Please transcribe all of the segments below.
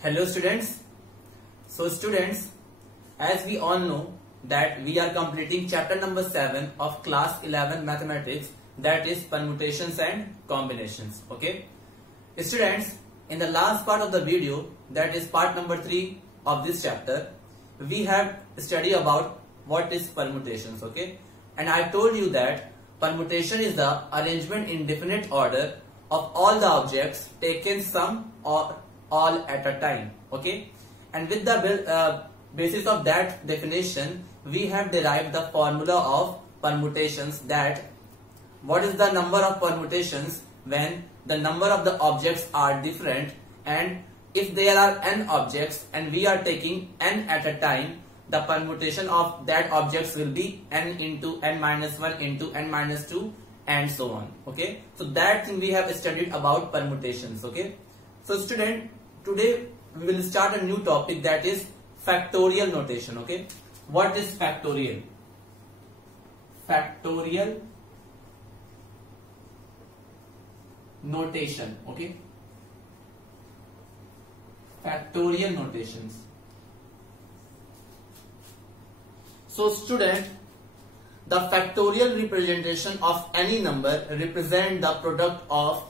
Hello students. So students, as we all know that we are completing chapter number 7 of class 11 mathematics, that is permutations and combinations. Okay. Students, in the last part of the video, that is part number 3 of this chapter, we have studied about what is permutations. Okay. And I told you that permutation is the arrangement in definite order of all the objects taken some or all at a time. Okay, and with the basis of that definition, we have derived the formula of permutations, that what is the number of permutations when the number of the objects are different, and if there are n objects and we are taking n at a time, the permutation of that objects will be n into n minus 1 into n minus 2 and so on. Okay, so that thing we have studied about permutations. Okay, so student, today we will start a new topic, that is factorial notation. Okay, what is factorial? Factorial notation. Okay, factorial notations. So student, the factorial representation of any number represent the product of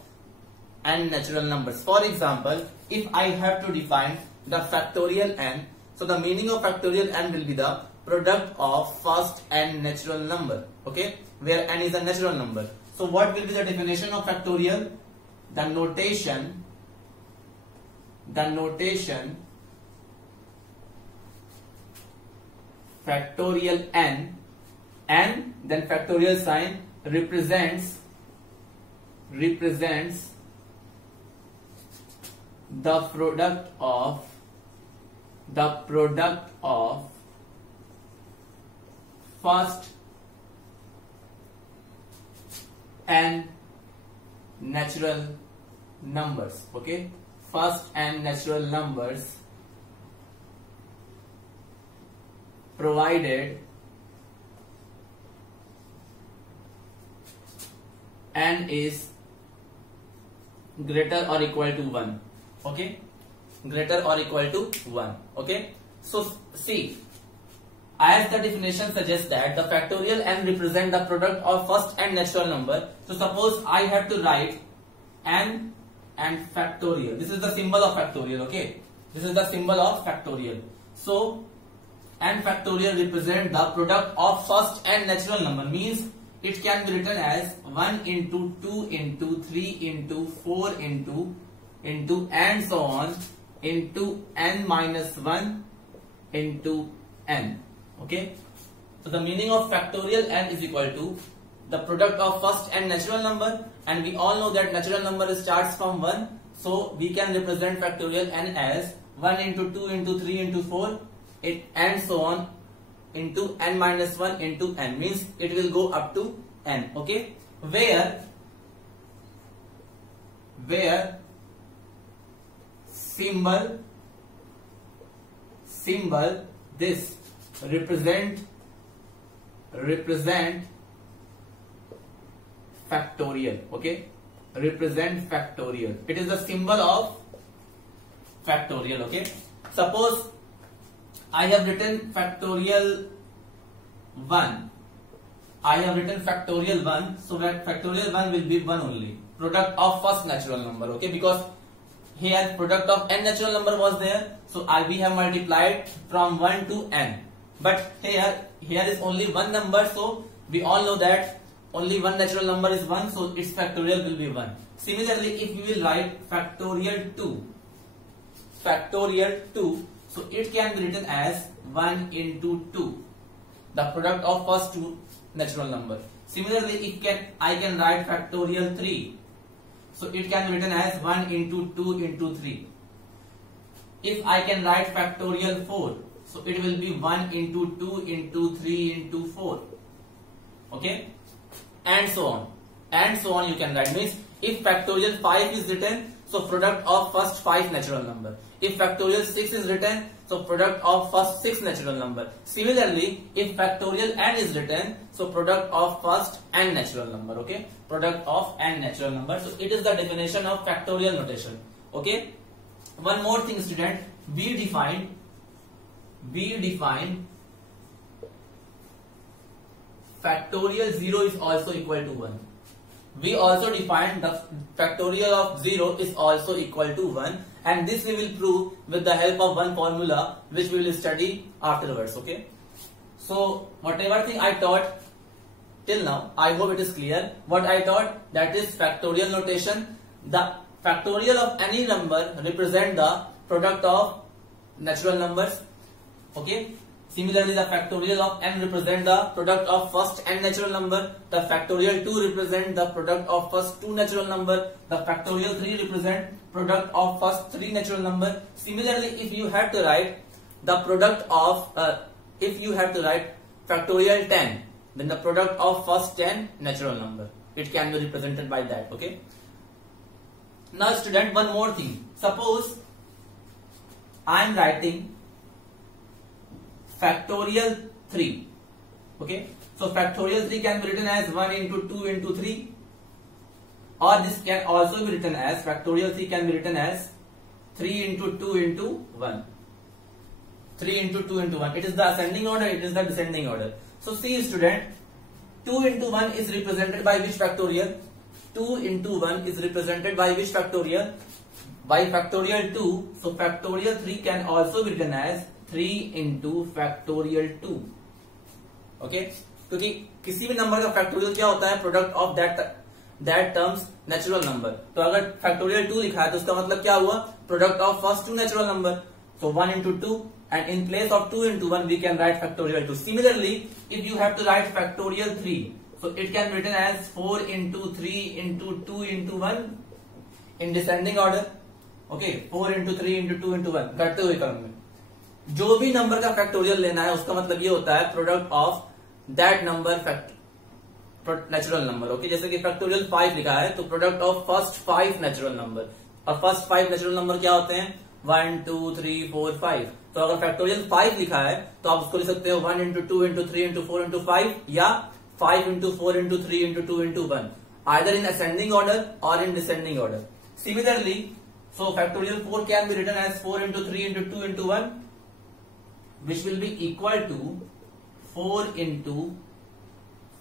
n natural numbers. For example, if I have to define the factorial n, so the meaning of factorial n will be the product of first n natural number. Okay, where n is a natural number. So what will be the definition of factorial? The notation factorial n, then factorial sign, represents the product of first n natural numbers. Okay, first n natural numbers provided n is greater or equal to 1. Okay, greater or equal to 1. Okay, so see, as the definition suggests that the factorial n represent the product of first n natural number. So suppose I have to write n and factorial. This is the symbol of factorial. Okay, this is the symbol of factorial. So n factorial represent the product of first n natural number, means it can be written as 1 into 2 into 3 into 4 into and so on into n minus 1 into n. Okay, so the meaning of factorial n is equal to the product of first n natural number, and we all know that natural number starts from 1, so we can represent factorial n as 1 into 2 into 3 into 4 and so on into n minus 1 into n, means it will go up to n. Okay, where symbol this represent factorial. Okay, represent factorial. It is the symbol of factorial. Okay, suppose I have written factorial 1. So that factorial 1 will be 1 only, product of first natural number. Okay, because here product of n natural number was there, so we have multiplied from 1 to n, but here is only one number, so we all know that only one natural number is 1, so its factorial will be 1. Similarly, if we will write factorial 2, so it can be written as 1 into 2, the product of first two natural number. Similarly, I can write factorial 3, so it can be written as 1 into 2 into 3. If I can write factorial 4, so it will be 1 into 2 into 3 into 4. Okay, and so on you can write. Means if factorial 5 is written, so product of first 5 natural number. If factorial 6 is written, so product of first 6 natural number. Similarly, if factorial n is written, so product of first n natural number. Okay, product of n natural number. So it is the definition of factorial notation. Okay, one more thing student, we define factorial 0 is also equal to 1. We also define the factorial of 0 is also equal to 1, and this we will prove with the help of one formula which we will study afterwards. Okay, so whatever thing I taught till now, I hope it is clear. What I taught, that is factorial notation. The factorial of any number represent the product of natural numbers. Okay, similarly the factorial of n represent the product of first n natural number. The factorial 2 represent the product of first 2 natural number. The factorial 3 represent product of first 3 natural number. Similarly, if you have to write the product of if you have to write factorial 10, then the product of first 10 natural number, it can be represented by that. Okay, now student, one more thing. Suppose I am writing factorial 3. Okay, so factorial 3 can be written as 1 into 2 into 3, or this can also be written as factorial 3 can be written as 3 into 2 into 1. 3 into 2 into 1. It is the ascending order, it is the descending order. So see student, 2 into 1 is represented by which factorial? 2 into 1 is represented by which factorial? By factorial 2. So factorial 3 can also be written as 3 into factorial 2. Okay, क्योंकि किसी भी नंबर का फैक्टोरियल क्या होता है? Product of that terms natural number. तो अगर फैक्टोरियल 2 लिखा है तो उसका मतलब क्या हुआ? Product of first 2 natural number. So 1 into 2, and in place of 2 into 1 we can write factorial 2. Similarly, if you have to write factorial 3, so it can be written as 4 into 3 into 2 into 1 in descending order. Okay, 4 into 3 into 2 into 1 घटते हुए क्रम में. जो भी नंबर का फैक्टोरियल लेना है उसका मतलब ये होता है product of that number natural number. Okay, जैसे कि फैक्टोरियल 5 लिखा है तो product of first 5 natural number. और फर्स्ट 5 नेचुरल नंबर क्या होते हैं? 1 2 3 4 5. तो अगर फैक्टोरियल 5 लिखा है तो आप उसको लिख सकते हो 1 into 2 into 3 into 4 into 5 या 5 into 4 into 3 into 2 into 1, either in ascending order or in descending order. Similarly, so factorial 4 can be written as 4 into 3 into 2 into 1, which will be equal to 4 into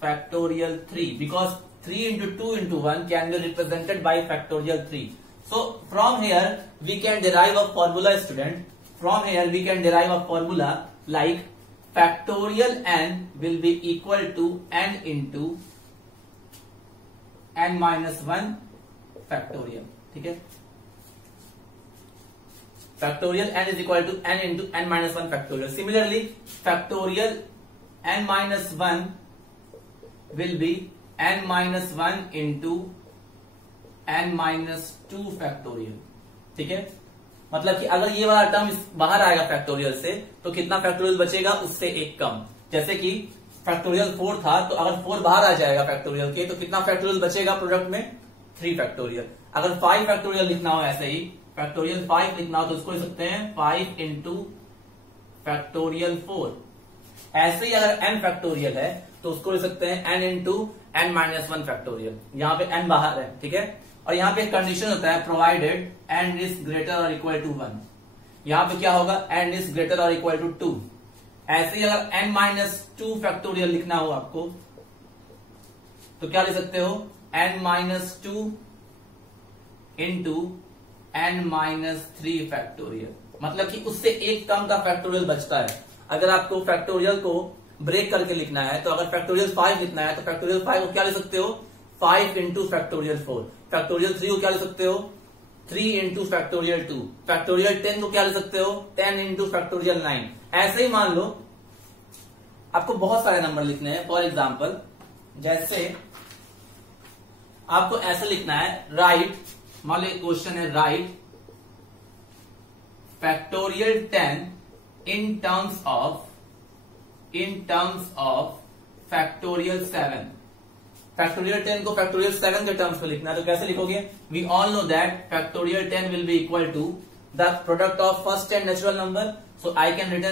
factorial 3, because 3 into 2 into 1 can be represented by factorial 3. So from here we can derive a formula, student. From here we can derive a formula like factorial n will be equal to n into n minus 1 factorial. ठीक है, factorial n is equal to n into n minus 1 factorial. Similarly, factorial n minus 1 will be n minus 1 into n minus 2 फैक्टोरियल. ठीक है, मतलब कि अगर ये वाला टर्म बाहर आएगा फैक्टोरियल से तो कितना फैक्टोरियल बचेगा? उससे एक कम. जैसे कि फैक्टोरियल 4 था तो अगर 4 बाहर आ जाएगा फैक्टोरियल के तो कितना फैक्टोरियल बचेगा प्रोडक्ट में? 3 फैक्टोरियल. अगर 5 फैक्टोरियल लिखना हो, ऐसे ही फैक्टोरियल 5 लिखना हो तो उसको लिख सकते हैं 5 इंटू फैक्टोरियल 4. ऐसे ही अगर n फैक्टोरियल है तो उसको लिख सकते हैं n इंटू n माइनस 1 फैक्टोरियल. यहाँ पे n बाहर है. ठीक है, और यहाँ पे एक कंडीशन होता है प्रोवाइडेड n इज ग्रेटर और इक्वल टू 1. यहाँ पे क्या होगा? n इज ग्रेटर और इक्वल टू 2. ऐसे ही अगर n माइनस 2 फैक्टोरियल लिखना हो आपको तो क्या लिख सकते हो? n minus 2 into n minus 3 फैक्टोरियल. मतलब कि उससे एक कम का फैक्टोरियल बचता है. अगर आपको फैक्टोरियल को ब्रेक करके लिखना है तो अगर फैक्टोरियल 5 लिखना है तो फैक्टोरियल 5 को क्या लिख सकते हो? 5 इंटू फैक्टोरियल 4. फैक्टोरियल 3 को क्या लिख सकते हो? 3 इंटू फैक्टोरियल 2. फैक्टोरियल 10 को क्या लिख सकते हो? 10 इंटू फैक्टोरियल 9. ऐसे ही मान लो आपको बहुत सारे नंबर लिखने हैं. फॉर एग्जाम्पल, जैसे आपको ऐसे लिखना है राइट, मान लो क्वेश्चन है right factorial 10 in terms of factorial 7. फैक्टोरियल 10 को फैक्टोरियल 7 के टर्म्स में लिखना है तो कैसे लिखोगे? We all know that factorial 10 will be equal to the product of first 10 natural number. So I can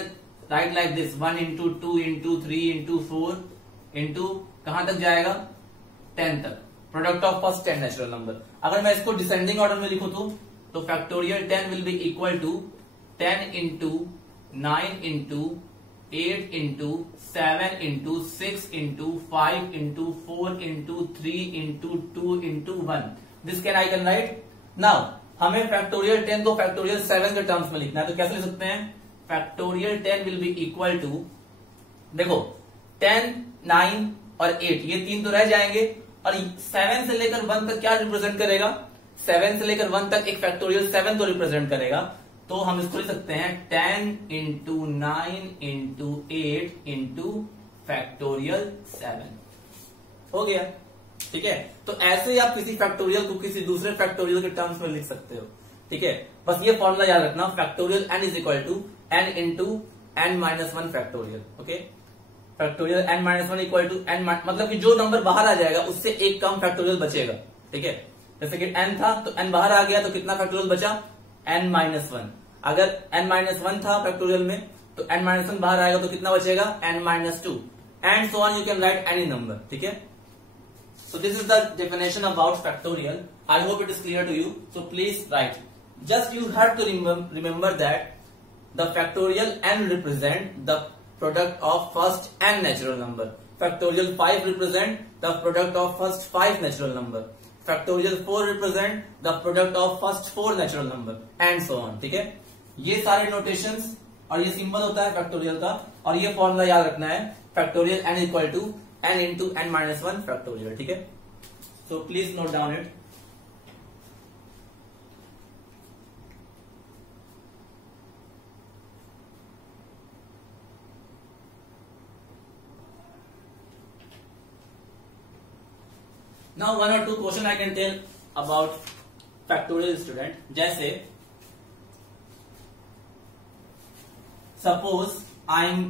write like this 1 into 2 into 3 into 4 into कहां तक जाएगा? 10 तक. Product of first 10 natural number. अगर मैं इसको डिसेंडिंग ऑर्डर में लिखूं तो तो factorial 10 will be equal to 10 into 9 into 8 into 7 into 6 इंटू 5 इंटू 4 इंटू 3 इंटू 2 इंटू 1. This can I can right. Now हमें फैक्टोरियल 10 को फैक्टोरियल 7 के टर्म्स में लिखना है, तो कैसे लिख सकते हैं? Factorial 10 will be equal to, देखो 10, 9 और 8 ये तीन तो रह जाएंगे, और 7 से लेकर 1 तक क्या रिप्रेजेंट करेगा? 7 से लेकर 1 तक एक फैक्टोरियल 7 को रिप्रेजेंट करेगा. तो हम इसको लिख सकते हैं 10 इंटू 9 इंटू 8 इंटू फैक्टोरियल 7. हो गया. ठीक है. तो ऐसे ही आप किसी फैक्टोरियल को किसी दूसरे फैक्टोरियल के टर्म्स में लिख सकते हो. ठीक है. बस ये फॉर्मूला याद रखना, factorial n is equal to n into n minus 1 factorial. Okay. Factorial n minus 1 equal to n, मतलब कि जो नंबर बाहर आ जाएगा उससे एक कम फैक्टोरियल बचेगा. ठीक है. जैसे कि n था तो n बाहर आ गया, तो कितना फैक्टोरियल बचा? n minus 1. अगर n माइनस 1 था फैक्टोरियल में तो n माइनस 1 बाहर आएगा तो कितना बचेगा? n minus 2 and so on. You can write any number. ठीक है. So this is the definition about factorial. I hope it is clear to you. So please write. Just you have to remember that the factorial n represent the product of first n natural number. Factorial 5 represent the product of first 5 natural number. Factorial 4 represent the product of first 4 natural number and so on. ठीक है. ये सारे notations और ये सिंबल होता है फैक्टोरियल का, और ये फॉर्मूला याद रखना है, factorial n equal to n into n minus 1 factorial. ठीक है. So please note down it. Now one or two question I can tell about factorial student. जैसे suppose I am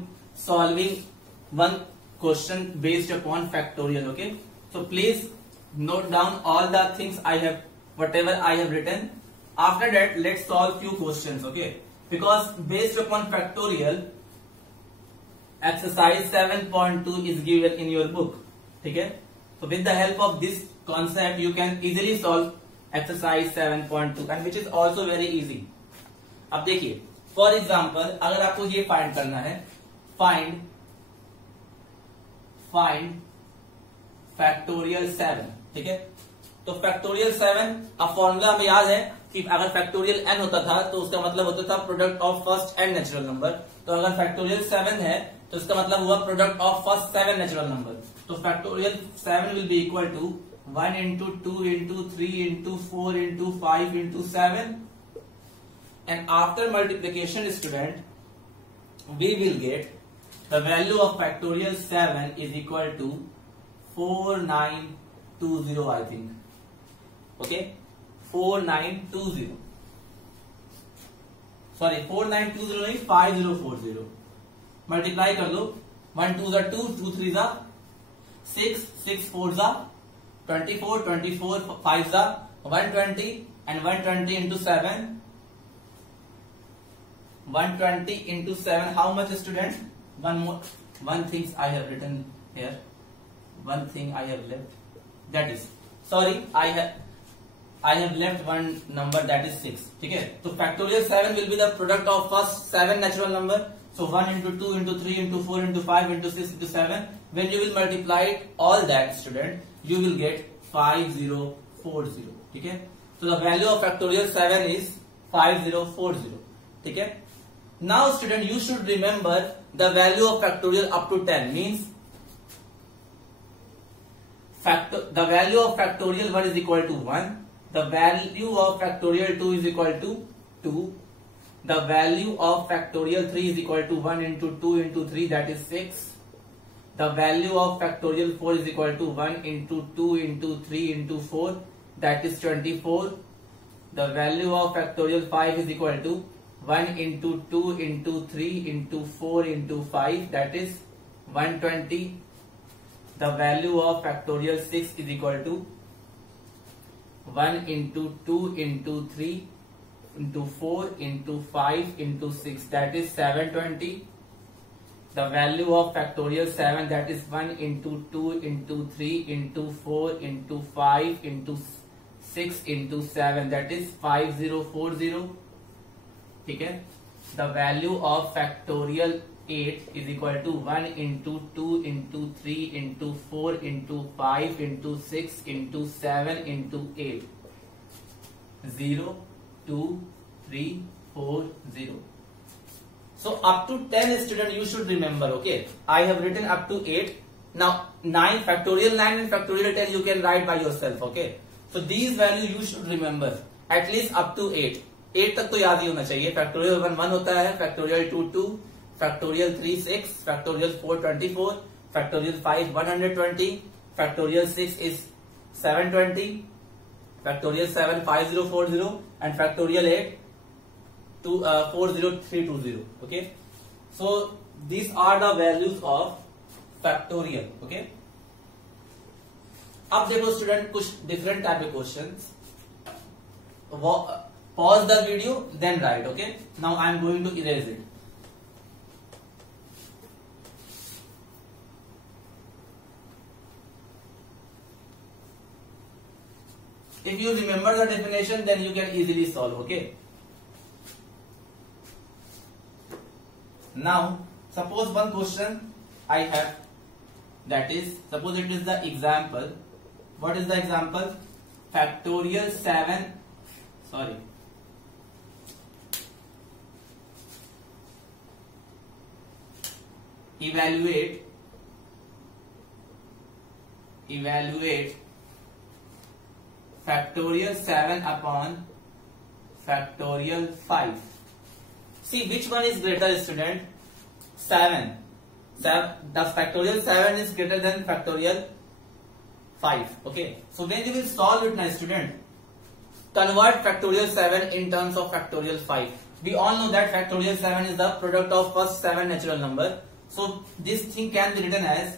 solving one question based upon factorial. Okay, so please note down all the things I have, whatever I have written. After that let's solve few questions. Okay, because based upon factorial exercise 7.2 is given in your book. ठीक है. So with the help of this concept you can easily solve exercise 7.2 and which is also very easy. अब देखिए, for example अगर आपको ये find करना है, find factorial 7. ठीक है. तो factorial 7 अब फॉर्मूला हमें याद है कि अगर फैक्टोरियल n होता था तो उसका मतलब होता था product of first n natural number. तो अगर फैक्टोरियल 7 है तो इसका मतलब हुआ product of first 7 natural number. तो factorial 7 will be equal to 1 into 2 into 3 into 4 into 5 into 7, and after multiplication student we will get the value of factorial 7 is equal to 4920. I think. Okay, 4920. Sorry, 4920 नहीं, 5040. मल्टीप्लाई कर लो. 1 2 2, 2 3 6, 6 4 24, 24 5 120, and 120 into 7. 120 into 7. How much, student? One thing I have written here. One thing I have left. That is, sorry, I have left one number, that is 6. ठीक है. तो factorial 7 will be the product of first 7 natural number. So 1 into 2 into 3 into 4 into 5 into 6 into 7. When you will multiply all that, student, you will get 5040. ठीक है. So the value of factorial 7 is 5040. ठीक है. Now student, you should remember the value of factorial up to 10 means the value of factorial 1 is equal to 1. The value of factorial 2 is equal to 2. The value of factorial 3 is equal to 1 into 2 into 3, that is 6. The value of factorial 4 is equal to 1 into 2 into 3 into 4, that is 24. The value of factorial 5 is equal to 1 into 2 into 3 into 4 into 5, that is 120. The value of factorial 6 is equal to 1 into 2 into 3 into 4 into 5 into 6, that is 720. The value of factorial 7, that is 1 into 2 into 3 into 4 into 5 into 6 into 7 that is 5040. ठीक है. The value of factorial 8 is equal to 1 into 2 into 3 into 4 into 5 into 6 into 7 into 8. 0, 2, 3, 4, 0. So up to 10 student you should remember. Okay, I have written up to 8. Now 9 factorial 9 and factorial 10 you can write by yourself. Okay, so these value you should remember at least up to 8. 8 तक तो याद ही होना चाहिए. फैक्टोरियल 1 1 होता है, factorial 2 2, फैक्टोरियल 3 6, फैक्टोरियल 4 24, फैक्टोरियल 5 120, फैक्टोरियल 6 is 720, फैक्टोरियल 7 5040 and factorial 8 40320. Okay, so these are the values of factorial. Okay, अब देखो स्टूडेंट कुछ डिफरेंट टाइप के questions. Pause the video, then write. Okay, now I am going to erase it. If you remember the definition, then you can easily solve. Okay, now suppose one question I have, that is, suppose it is the example. What is the example? Factorial 7, sorry, evaluate factorial 7 upon factorial 5. See which one is greater, student? 7. The factorial 7 is greater than factorial 5. Okay, so when you will solve it now, student, convert factorial 7 in terms of factorial 5. We all know that factorial 7 is the product of first 7 natural number. So this thing can be written as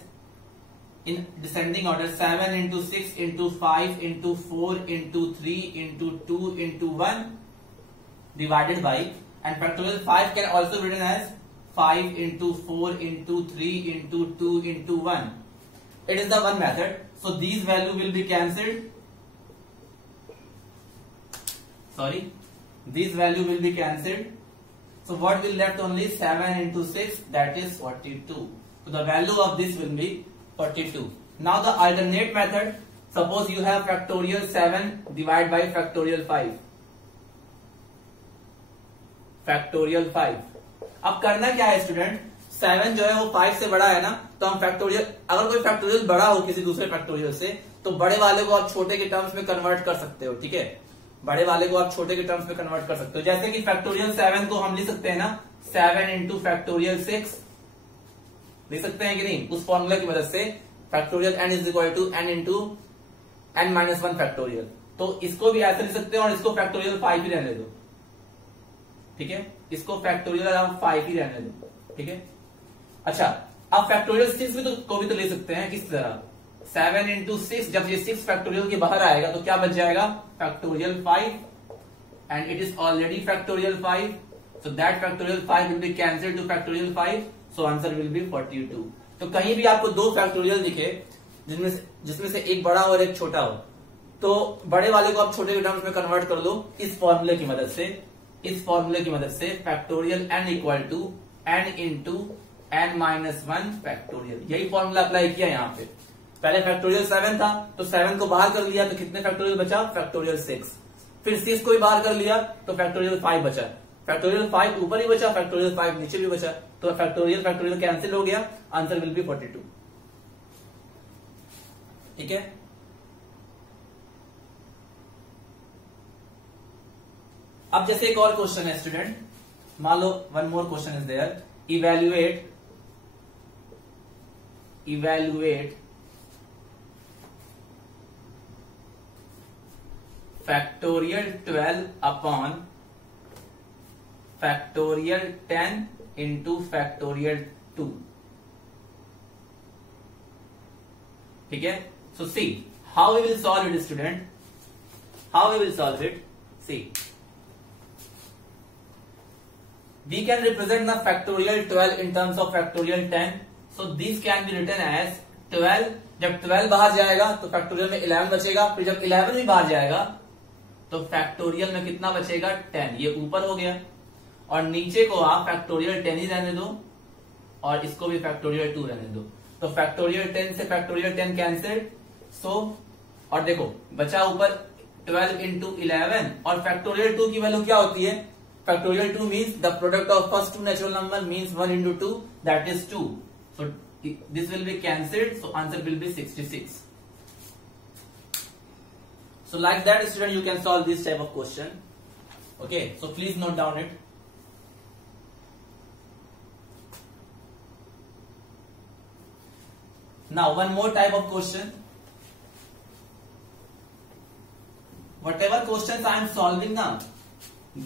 in descending order: 7 into 6 into 5 into 4 into 3 into 2 into 1 divided by, and factorial 5 can also be written as 5 into 4 into 3 into 2 into 1. It is the one method. So these value will be cancelled. Sorry, these value will be cancelled. So what will left? Only 7 into 6, that is 42. So the value of this will be 42. Now the alternate method, suppose you have factorial 7 divided by factorial 5. Factorial 5. अब करना क्या है स्टूडेंट? 7 जो है वो 5 से बड़ा है ना, तो हम फैक्टोरियल, अगर कोई फैक्टोरियल बड़ा हो किसी दूसरे फैक्टोरियल से, तो बड़े वाले को आप छोटे के टर्म्स में कन्वर्ट कर सकते हो. ठीक है, बड़े वाले को आप छोटे के टर्म्स में कन्वर्ट कर सकते हो. जैसे कि फैक्टोरियल 7 को हम लिख सकते हैं ना 7 इंटू फैक्टोरियल 6, लिख सकते हैं कि नहीं? उस फॉर्मूला की मदद से factorial n is equal to n into n minus 1 factorial. तो इसको भी ऐसे लिख सकते हो और इसको फैक्टोरियल 5 ही रहने दो. ठीक है, इसको फैक्टोरियल आप 5 ही रहने दो. ठीक है, अच्छा, अब फैक्टोरियल 6 भी को भी तो ले सकते हैं. किस तरह? 7 इंटू 6, जब ये 6 फैक्टोरियल के बाहर आएगा तो क्या बच जाएगा? फैक्टोरियल 5, and it is already factorial 5. So that factorial 5 will be cancelled two factorial 5. So answer will B 42. तो कहीं भी आपको दो फैक्टोरियल दिखे जिसमें से एक बड़ा और एक छोटा हो, तो बड़े वाले को आप छोटे के टर्म्स में कन्वर्ट कर लो इस फॉर्मूले की मदद से. इस फॉर्मूले की मदद से factorial n equal to n into n minus 1 factorial. यही फॉर्मूला अप्लाई किया यहाँ पे. पहले फैक्टोरियल 7 था, तो 7 को बाहर कर लिया तो कितने फैक्टोरियल बचा? फैक्टोरियल 6. फिर 6 को भी बाहर कर लिया तो फैक्टोरियल 5 बचा. फैक्टोरियल 5 ऊपर ही बचा, फैक्टोरियल 5 नीचे भी बचा, तो फैक्टोरियल कैंसिल हो गया. Answer will B 42. ठीक है, अब जैसे एक और क्वेश्चन है स्टूडेंट, मान लो one more question is there. Evaluate factorial 12 upon factorial 10 into factorial 2. ठीक है, so see how we will solve it student. How we will solve it? See, we can represent the factorial 12 in terms of factorial 10. So this can be written as 12. जब 12 बाहर जाएगा तो फैक्टोरियल में 11 बचेगा. फिर जब 11 भी बाहर जाएगा तो फैक्टोरियल में कितना बचेगा 10, ये ऊपर हो गया, और नीचे को आप फैक्टोरियल 10 ही रहने दो और इसको भी फैक्टोरियल 2 रहने दो। तो फैक्टोरियल 10 से फैक्टोरियल 10 कैंसिल, सो और देखो बचा ऊपर 12 इंटू 11, और फैक्टोरियल 2 की वैल्यू क्या होती है, factorial 2 means the product of first two natural number means 1 into 2 that is 2, so this will be cancelled, so answer will be 66। So like that student you can solve this type of question. Okay, so please note down it. Now one more type of question. Whatever questions I am solving now,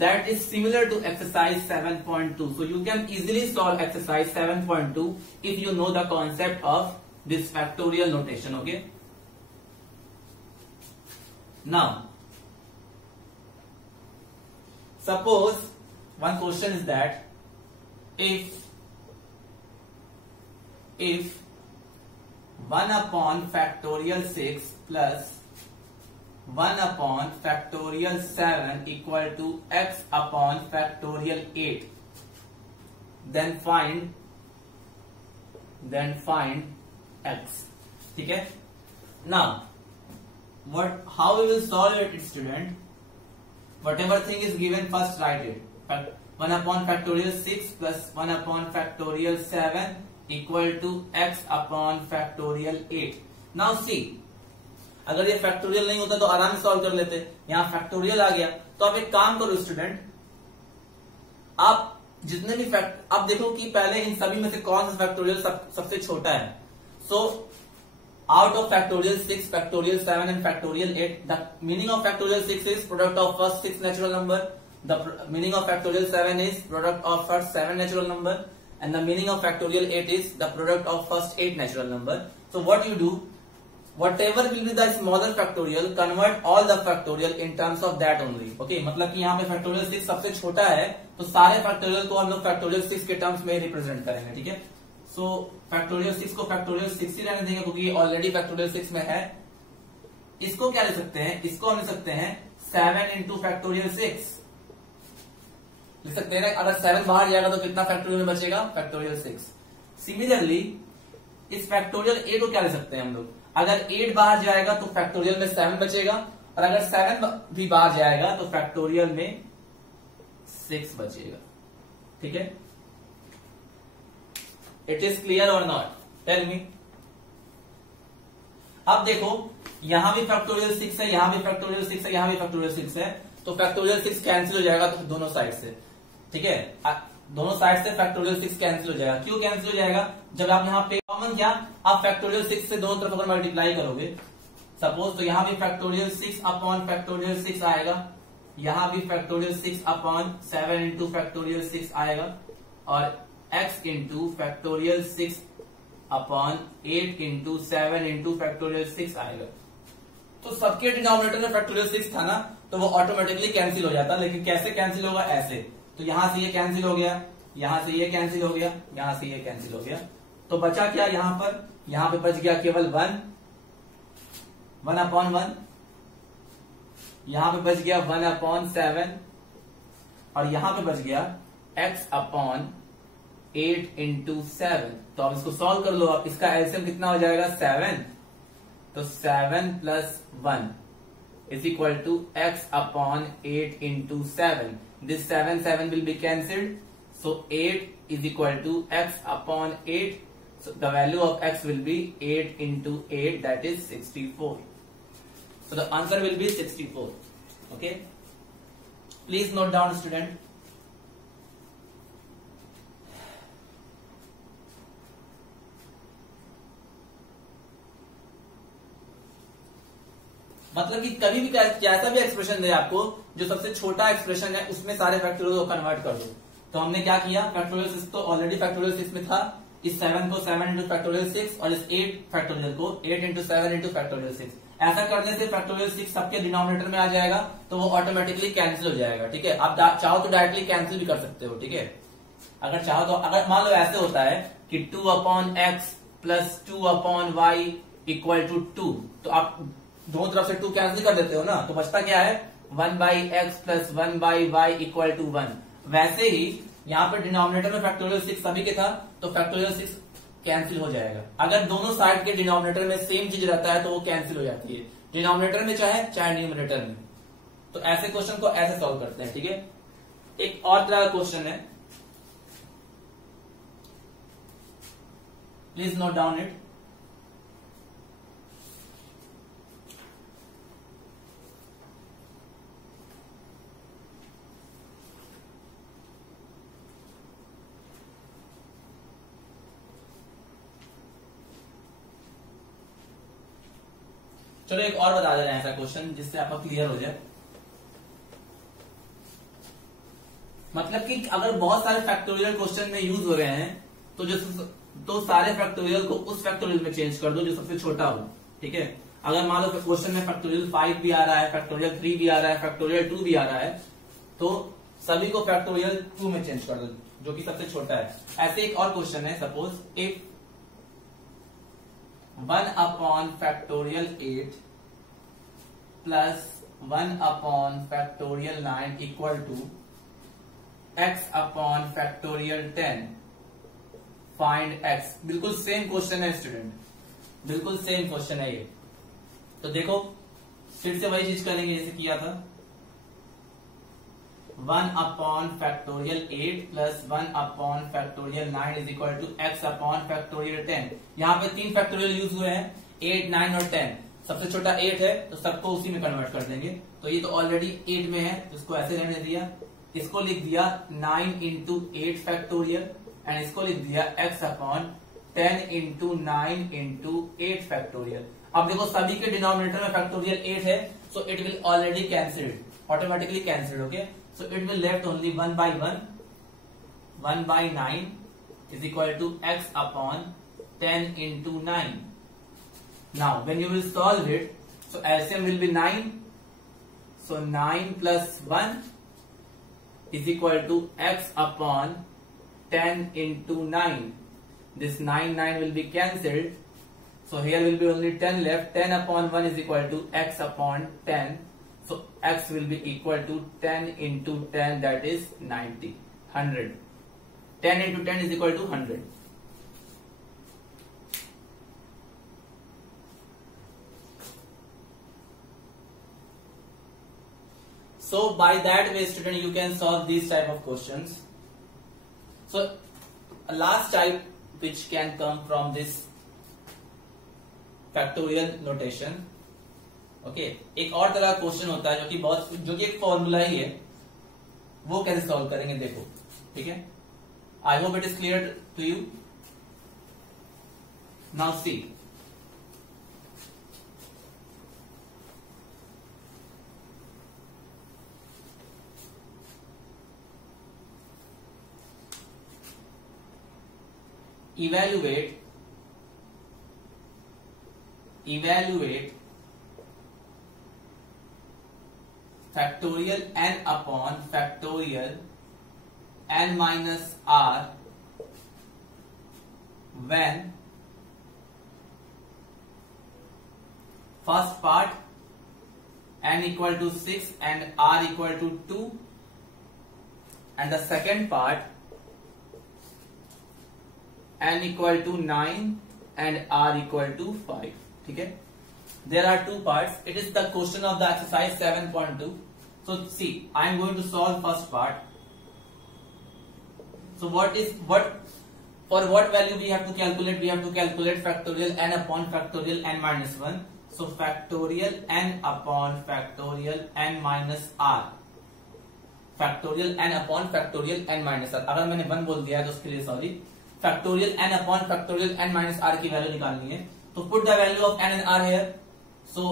that is similar to exercise 7.2. So you can easily solve exercise 7.2 if you know the concept of this factorial notation. Okay. Now, suppose one question is that if 1 upon factorial 6 plus 1 upon factorial 7 equal to x upon factorial 8, then find x. ठीक है? Now how we will solve it, student? Whatever thing is given, first write it. 1 upon factorial 6 plus 1 upon factorial 7 equal to x upon factorial 8. Now see, अगर ये फैक्टोरियल नहीं होता तो आराम से सॉल्व कर लेते, यहाँ फैक्टोरियल आ गया, तो आप एक काम करो स्टूडेंट, आप जितने भी आप देखो कि पहले इन सभी में से कौन सा फैक्टोरियल सबसे छोटा है। सो out of factorial 6, factorial 7 and factorial 8, the meaning of factorial 6 is product of first 6 natural number, the meaning of factorial 7 is product of first 7 natural number, and the meaning of factorial 8 is the product of first 8 natural number. So what you do, whatever will be the smaller factorial, convert all the factorial in terms of that only. Okay, मतलब कि यहाँ पे factorial 6 सबसे छोटा है, तो सारे factorial को हम लोग factorial 6 के terms में रिप्रेजेंट करेंगे। ठीक है, सो फैक्टोरियल 6 को फैक्टोरियल 6 ही रहने देंगे क्योंकि ऑलरेडी फैक्टोरियल 6 में है। इसको क्या ले सकते हैं, इसको हम ले सकते हैं 7 इंटू फैक्टोरियल 6 ले सकते हैं ना। अगर 7 बाहर जाएगा तो कितना फैक्टोरियल में बचेगा, फैक्टोरियल 6। सिमिलरली इस फैक्टोरियल 8 को क्या ले सकते हैं हम लोग, अगर 8 बाहर जाएगा तो फैक्टोरियल में 7 बचेगा, और अगर 7 भी बाहर जाएगा तो फैक्टोरियल में 6 बचेगा। ठीक है, इट इज क्लियर और नॉट, टेल मी। अब देखो यहां भी फैक्टोरियल 6 है, यहां भी फैक्टोरियल 6 है, यहां भी फैक्टोरियल 6 है, तो फैक्टोरियल 6 कैंसिल हो जाएगा तो दोनों साइड से। ठीक है, दोनों साइड से फैक्टोरियल 6 कैंसिल हो जाएगा। क्यों कैंसिल हो जाएगा, जब आप यहाँ पे कॉमन क्या, आप फैक्टोरियल 6 से दोनों तरफ अगर मल्टीप्लाई करोगे सपोज, तो यहां भी फैक्टोरियल 6 अपॉन फैक्टोरियल 6 आएगा, यहां भी फैक्टोरियल 6 अपॉन 7 इंटू फैक्टोरियल 6 आएगा, और x इंटू फैक्टोरियल 6 अपॉन 8 इंटू 7 इंटू फैक्टोरियल 6 आएगा। तो सबके डिनोमिनेटर में फैक्टोरियल 6 था ना, तो वो ऑटोमेटिकली कैंसिल हो जाता। लेकिन कैसे कैंसिल होगा, ऐसे, तो यहां से ये कैंसिल हो गया, यहां से ये कैंसिल हो गया, यहां से ये कैंसिल हो गया, तो बचा क्या यहां पे बच गया केवल 1 अपॉन 1, यहां पे बच गया 1 अपॉन 7, और यहां पे बच गया x अपॉन 8 इंटू 7। तो आप इसको सॉल्व कर लो, आप इसका एलसीएम कितना हो जाएगा 7, तो 7 plus 1 is equal to x upon 8 into 7। This 7 will be cancelled, so 8 is equal to x upon 8, so the value of x will be 8 into 8, that is 64. So the answer will be 64. Okay, please note down student. मतलब कि कभी भी कैसा भी एक्सप्रेशन दे आपको, जो सबसे छोटा एक्सप्रेशन है उसमें सारे फैक्टोरियल को कन्वर्ट कर दो। तो हमने क्या किया, फैक्टोरियल 6 तो ऑलरेडी फैक्टोरियल 6 में था, इस 7 को 7 इंटू फैक्टोरियल 6 और इस 8 फैक्टोरियल को 8 इंटू 7 इंटू फैक्टोरियल 6। ऐसा करने से फैक्टोरियल 6 सबके डिनोमिनेटर में आ जाएगा, तो वो ऑटोमेटिकली कैंसिल हो जाएगा। ठीक है, आप चाहो तो डायरेक्टली कैंसिल भी कर सकते हो। ठीक है, अगर चाहो तो, अगर मान लो ऐसे होता है कि 2 upon x plus 2 upon y equal to 2, तो आप दोनों तरफ से 2 कैंसिल कर देते हो ना, तो बचता क्या है 1/x plus 1/y equal to 1। वैसे ही यहाँ पे डिनोमिनेटर में फैक्टोरियल 6 सभी के था, तो फैक्टोरियल 6 कैंसिल हो जाएगा। अगर दोनों साइड के डिनोमिनेटर में सेम चीज रहता है तो वो कैंसिल हो जाती है, डिनोमिनेटर में चाहे न्यूमरेटर में। तो ऐसे क्वेश्चन को ऐसे सॉल्व करते हैं, ठीक है। एक और तरह का क्वेश्चन है, प्लीज नोट डाउन इट। चलो एक और बता दे रहे हैं ऐसा क्वेश्चन जिससे आपका क्लियर हो जाए। मतलब कि अगर बहुत सारे फैक्टोरियल क्वेश्चन में यूज हो रहे हैं तो सारे फैक्टोरियल को उस फैक्टोरियल में चेंज कर दो जो सबसे छोटा हो, ठीक है। अगर मान लो क्वेश्चन में फैक्टोरियल 5 भी आ रहा है, फैक्टोरियल 3 भी आ रहा है, फैक्टोरियल 2 भी आ रहा है, तो सभी को फैक्टोरियल 2 में चेंज कर दो जो कि सबसे छोटा है। ऐसे एक और क्वेश्चन है, suppose if 1/8 plus 1/9 equal to x/10 find x। बिल्कुल सेम क्वेश्चन है स्टूडेंट, बिल्कुल सेम क्वेश्चन है ये। तो देखो फिर से वही चीज करेंगे जैसे किया था, 1/8 plus 1/9 is equal to x/10। यहाँ पे 3 फैक्टोरियल यूज हुए हैं, 8, 9 और 10। सबसे छोटा 8 है तो सबको उसी में कन्वर्ट कर देंगे। तो ये तो ऑलरेडी 8 में है, इसको ऐसे रहने दिया, इसको लिख दिया 9 इंटू 8 फैक्टोरियल एंड इसको लिख दिया x/10 इंटू 9 इंटू 8 फैक्टोरियल। अब देखो सभी के डिनोमिनेटर में फैक्टोरियल 8 है, so it will already cancelled, automatically cancelled, okay. So it will left only 1/9 is equal to x/10 into 9. Now when you will solve it, so LCM will be 9, so 9 plus 1 is equal to x/10 into 9. This 9 will be cancelled, so here will be only 10 left. 10/1 is equal to x/10, so x will be equal to 10 into 10, that is 90, 100. 10 into 10 is equal to 100. So by that way student you can solve these type of questions. So a last type which can come from this factorial notation. Okay, एक और तरह का क्वेश्चन होता है जो कि एक फॉर्मूला ही है, वो कैसे सॉल्व करेंगे देखो, ठीक है। I hope it is clear to you. Now see. Evaluate factorial n upon factorial n minus r when first part n equal to 6 and r equal to 2 and the second part n equal to 9 and r equal to 5, ठीक है। There are two parts. It is the question of the exercise 7.2. So see, I am going to solve first part. So for what value we have to calculate? We have to calculate factorial n upon factorial n minus 1. So factorial n upon factorial n minus r. Factorial n upon factorial n minus r. अगर मैंने 1 बोल दिया है तो उसके लिए sorry. Factorial n upon factorial n minus r की वैल्यू निकालनी है, तो put the value of n and r here. So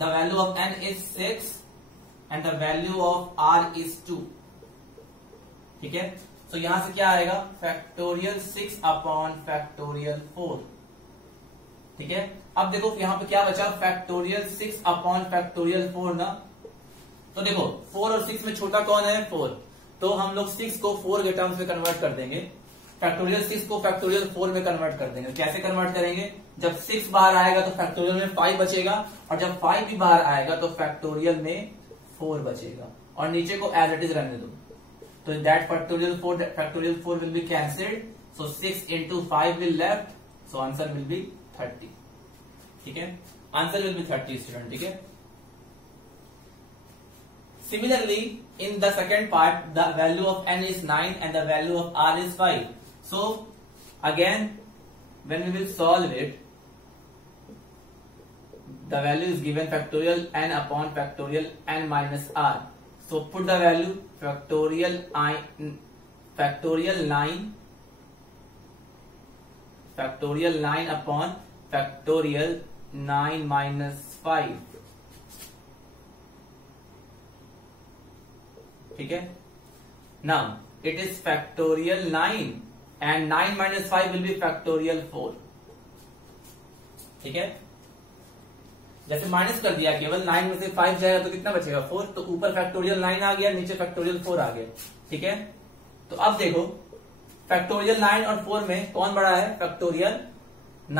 the value of n is 6 and the value of r is 2, ठीक है। तो यहां से क्या आएगा, फैक्टोरियल 6 अपॉन फैक्टोरियल 4, ठीक है। अब देखो यहाँ पे क्या बचा, फैक्टोरियल 6 अपॉन फैक्टोरियल 4 ना। तो देखो 4 और 6 में छोटा कौन है, 4। तो हम लोग 6 को 4 के टर्म्स में कन्वर्ट कर देंगे, फैक्टोरियल 6 को फैक्टोरियल 4 में कन्वर्ट कर देंगे। कैसे कन्वर्ट करेंगे, जब 6 बाहर आएगा तो फैक्टोरियल में 5 बचेगा, और जब 5 भी बाहर आएगा तो फैक्टोरियल में 4 बचेगा और नीचे को एज इट इज रहने दो। तो that factorial 4 will be cancelled, so 6 into 5 will left, so answer will be 30। ठीक है, आंसर विल बी 30 स्टूडेंट। ठीक है, similarly in the second part the value of n is 9 and the value of r is 5. So again when we will solve it, the value is given factorial n upon factorial n minus r. So put the value factorial 9 upon factorial 9 minus 5. ठीक है, now it is factorial 9 and 9 minus 5 will be factorial 4. ठीक है, जैसे माइनस कर दिया केवल 9 में से 5 जाएगा तो कितना बचेगा 4, तो ऊपर फैक्टोरियल 9 आ गया, नीचे फैक्टोरियल 4 आ गया। ठीक है, तो अब देखो फैक्टोरियल 9 और 4 में कौन बड़ा है, फैक्टोरियल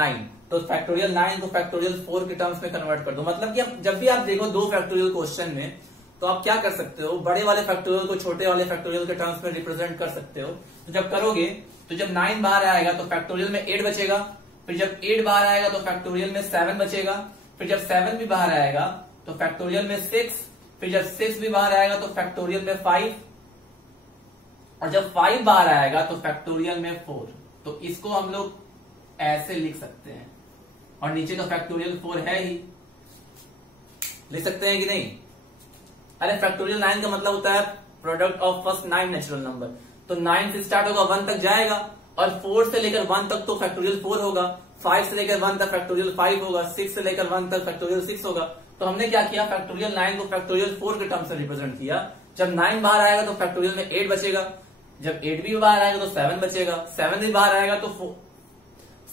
9, तो फैक्टोरियल 9 को फैक्टोरियल 4 के टर्म्स में कन्वर्ट कर दो। मतलब कि जब भी आप देखो दो फैक्टोरियल क्वेश्चन में, तो आप क्या कर सकते हो, बड़े वाले फैक्टोरियल को छोटे वाले फैक्टोरियल के टर्म्स में रिप्रेजेंट कर सकते हो। तो जब करोगे तो जब 9 बाहर आएगा तो फैक्टोरियल में 8 बचेगा, फिर जब 8 बाहर आएगा तो फैक्टोरियल में 7 बचेगा, फिर जब 7 भी बाहर आएगा तो फैक्टोरियल में 6, फिर जब 6 भी बाहर आएगा तो फैक्टोरियल में 5, और जब 5 बाहर आएगा तो फैक्टोरियल में 4। तो इसको हम लोग ऐसे लिख सकते हैं, और नीचे का फैक्टोरियल 4 है ही, लिख सकते हैं कि नहीं। अरे फैक्टोरियल 9 का मतलब होता है product of first 9 natural number, तो 9 से स्टार्ट होगा 1 तक जाएगा, और 4 से लेकर 1 तक तो फैक्टोरियल 4 होगा, 5 से लेकर 1 तक फैक्टोरियल 5 होगा, 6 से लेकर 1 तक फैक्टोरियल 6 होगा। तो हमने क्या किया, फैक्टोरियल 9 को फैक्टोरियल 4 के टर्म से रिप्रेजेंट किया। जब 9 बाहर आएगा तो फैक्टोरियल में 8 बचेगा, जब 8 भी बाहर आएगा तो 7 बचेगा, 7 भी बाहर आएगा तो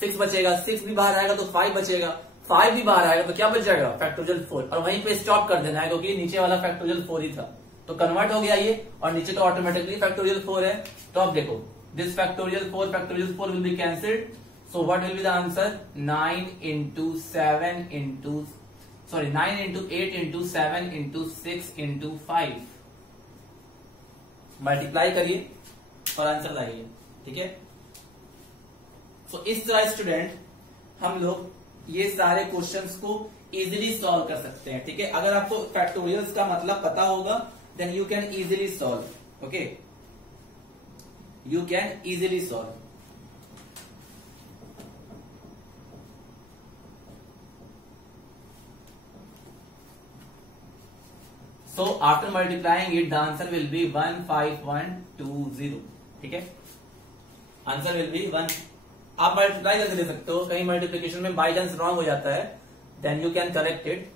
6 बचेगा, 6 भी बाहर आएगा तो 5 बचेगा, 5 भी बाहर आएगा तो क्या बच जाएगा, फैक्टोरियल 4, और वहीं पे स्टॉप कर देना है क्योंकि नीचे वाला फैक्टोरियल 4 ही था। तो कन्वर्ट हो गया ये, और नीचे तो ऑटोमेटिकली फैक्टोरियल 4 है। तो अब देखो this factorial 4 will be cancelled, so what will be the answer, 9 into 8 into 7 into 6 into 5, मल्टीप्लाई करिए और आंसर लाइए। ठीक है, तो इस तरह स्टूडेंट हम लोग ये सारे क्वेश्चंस को इजीली सॉल्व कर सकते हैं। ठीक है, अगर आपको फैक्टोरियल्स का मतलब पता होगा then you can easily solve. Okay, you can easily solve. So after multiplying it, the answer will be 15120. ठीक है, आंसर विल बी 1। आप मल्टीप्लाई करके दे सकते हो, कहीं मल्टीप्लीकेशन में बाई चांस रॉन्ग हो जाता है, then you can correct it.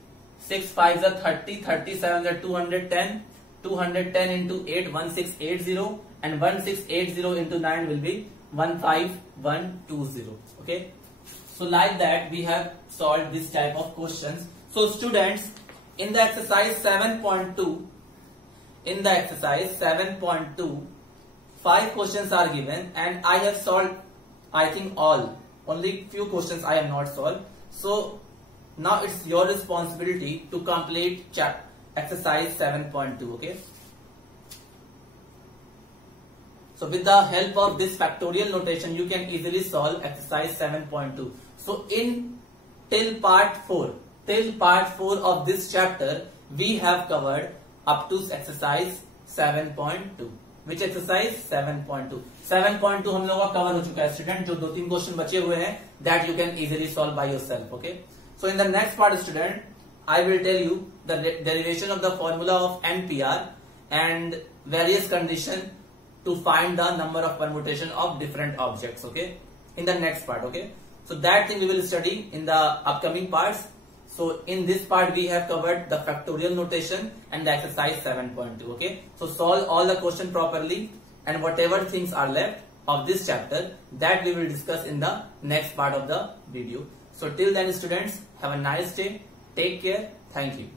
6 5 30, 37 210, 210 into 8 1680, and 1680 into 9 will be 15120. Okay, so like that we have solved this type of questions. So students, in the exercise 7.2, 5 questions are given and I have solved I think all, only few questions I have not solved. So now it's your responsibility to complete exercise 7.2. Okay, so with the help of this factorial notation you can easily solve exercise 7.2. So till part 4 of this chapter we have covered up to exercise 7.2. Which exercise, 7.2. 7.2 हम लोगों का कवर हो चुका है स्टूडेंट, जो 2-3 क्वेश्चन बचे हुए हैं that you can easily solve by yourself. Okay, so in the next part student I will tell you the derivation of the formula of NPR and various condition to find the number of permutation of different objects. Okay, in the next part. Okay, so that thing we will study in the upcoming parts. So in this part we have covered the factorial notation and the exercise 7.2. Okay, so solve all the question properly, and whatever things are left of this chapter that we will discuss in the next part of the video. So till then students, have a nice day, take care, thank you.